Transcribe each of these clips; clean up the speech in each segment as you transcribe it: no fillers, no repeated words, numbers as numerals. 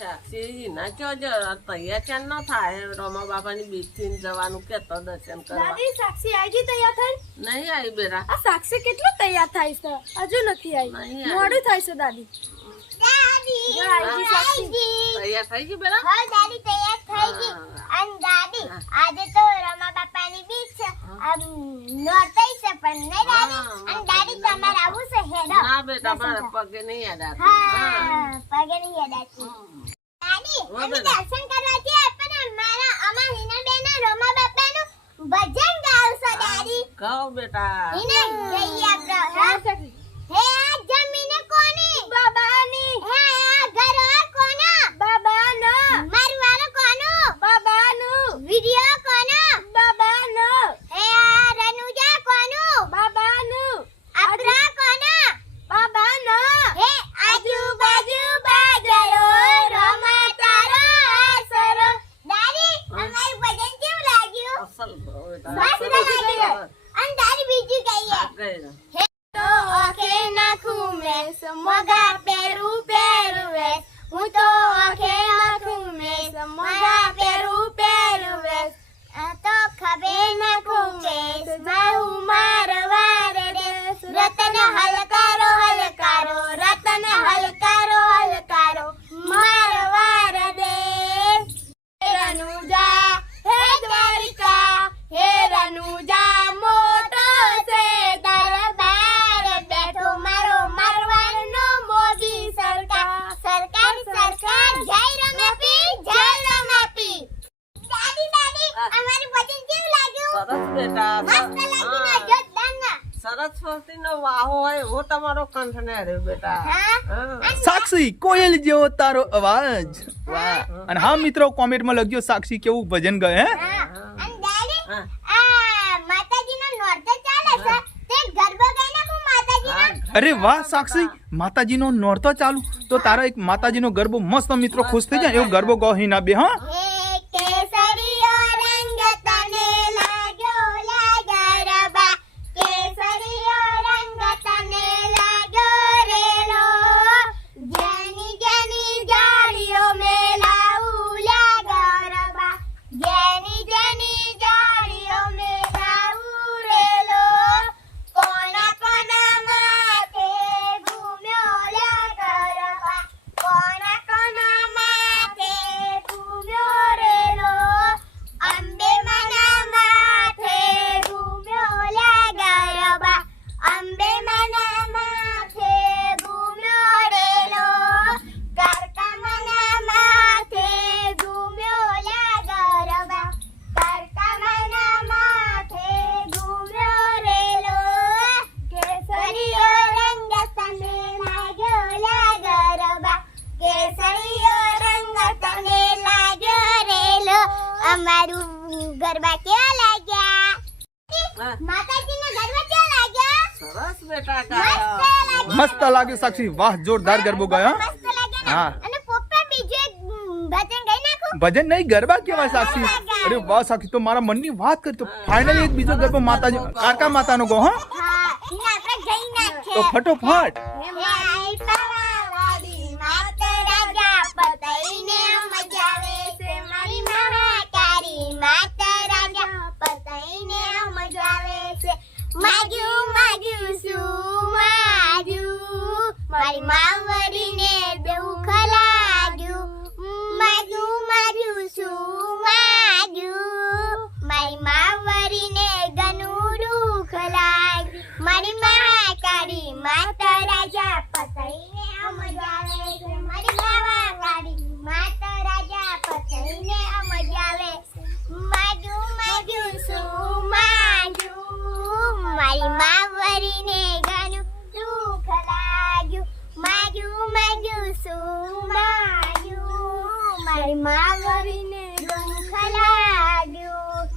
સાક્ષી નાચો જ તૈયાર ચાલ ન થાય રમા બાપાની બીજથી જવાનું કેતો દર્શન કરવા દાદી સાક્ષી આવી ગઈ તૈયાર થઈ નહીં આવી બેરા આ સાક્ષી કેટલું તૈયાર થાય છે હજુ નથી આવી મોડું થાય છે દાદી તૈયાર થઈ ગઈ બેરા હા દાદી તૈયાર થઈ ગઈ અને દાદી આજે તો રમા બાપાની બીજ છે નોરતાઈ છે પણ નહીં દાદી અને દાદી તમારે આવું છે હેડો ના બેટા મારા પગે નહીં યાદ આવતું હા પગે નહીં યાદ આવતું દાદી અમે દર્શન કરવા જઈએ પણ મારા અમાર હિના બેન રમા બાપાનું ભજન ગાવશો દાદી કહો બેટા હિના ગઈ આપણે હે આ જમીન કોની બાબાની હે આ ઘર કોનો બાબાનો મારવાળો કોનો બાબાનો વિડિયો કોનો બાબાનો હે આ રનુજા કોનો બાબાનો આપરા કોનો બાબાનો હે આજુબાજુ બાજરો રમા તારો આસરો દાદી અમારું ભજન કેવું લાગ્યું અસલ બેટા મસ્ત લાગ્યું અને દાદી બીજું કહીએ ગઈ તો ઓખે નાખું મેસ મોગા પેરું વેસ હું તો ઓખે નાખું મેસ મોગા પેરું વેસ આ તો ખબે નાખું મેસ બહુ મારવાર દેસ રતન હલકારો રતન હલકારો મારવાર દેસ હે રનુજા હે દ્વારિકા હે રનુજા મોટો છે દરબાર બેઠો મારો મારવાડનો મોદી સરકાર જય રમાપી દાદી અમારું ભજન કેવું લાગ્યું સરસ બેટા મસ્ત લાગ્યું ને જોરદાર સરસ્વતીનો વાહો હોય એવો તમારો કંઠ ને રહ્યો બેટા હા સાક્ષી કોયલ જેવો તારો અવાજ વાહ અને હા મિત્રો કોમેન્ટમાં લખજો સાક્ષી કેવું ભજન ગયે હે અને દાદી હા. આ માતાજીનો નોરતો ચાલે છે તે ગરબો ગાઈ નાખું માતાજીનો અરે વાહ સાક્ષી માતાજીનો નોરતો ચાલુ તો તારો એક માતાજીનો ગરબો મસ્ત મિત્રો ખુશ થઈ જાય એવો ગરબો ગોહી ના બે હા હે કેસરીયો રંગ તને લાગ્યો ગરબા કેસરીયો રંગ તને લાગ્યો રેલો જેની જાળીઓ મેલાવું ગરબા જેની જાળીઓ મેલાવું રેલો કોના માથે ઘૂમ્યો ગરબા કોના માથે ઘૂમ્યો રેલો અંબે મના માથે ઘૂમ્યો ગરબા અંબે મના માથે ઘૂમ્યો રેલો કરકા મના માથે ઘૂમ્યો ગરબા કરકા મના માથે ઘૂમ્યો રેલો કેસરીયો રંગ તને લાગ્યો ગરબા કેસરીયો રંગ તને લાગ્યો રેલો અમારું ગરબા કેવા લાગ્યા હા. માતાજીના ગરબા કેવા લાગ્યા સરસ બેટા મસ્ત ગાયો લાગ્યા મસ્ત લાગ્યો સાક્ષી વાહ જોરદાર ગરબો ગયો હા? મસ્ત લાગ્યા ને? હા. અને પપ્પા બીજું એક ભજન ગાઈ નાખું ભજન નહીં ગરબા કેવાય સાક્ષી અરે વાહ સાક્ષી તો મારા મનની વાત કરી તો ફાઇનલી એક બીજો ગરબો માતાજી કાકા માતાનો ગો હા હા એને આપણે ગાઈ નાખીએ તો ફટોફટ હે આઈ પાવાવાડી માતા રાજા પતાઈને મજા આવે છે મારી મહાકારી માતા રાજા પતાઈને મજા આવે છે માગ્યું શું માગ્યું મારી માવરીને દુઃખ લાગ્યું માગ્યું શું માગ્યું મારી માવરીને ઘણું દુઃખ લાગ્યું મારી મહાકાળી માતા રાજા પતાઈને મજા આવે છે મારી મહાકાળી માતા રાજા પતાઈને મજા આવે માગ્યું શું માગ્યું મારી માવરીને ઘણું દુઃખ લાગ્યું માગ્યું શું માગ્યું મારી માવરીને દુઃખ લાગ્યું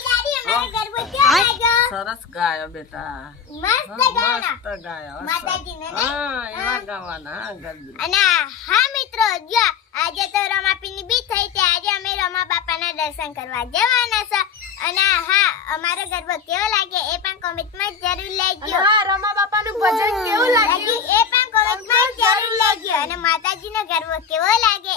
દાદી અમારો ગરબો કેવો લાગ્યો સરસ ગાયો બેટા મસ્ત ગાના મસ્ત ગાયો માતાજીને ને? હા એવા ગાવાના હા ગરબી અને હા મિત્રો જો આજે તો રમાપીની બીજ થઈ તે આજે અમે રમા બાપાના દર્શન કરવા જવાના છે અને હા અમારો ગરબો કેવો લાગે એ પણ કોમેન્ટમાં જરૂર લખજો હા રમા બાપાનું ભજન કેવું લાગ્યું એ પણ કોમેન્ટમાં જરૂર લખજો અને માતાજીનો ગરબો કેવો લાગે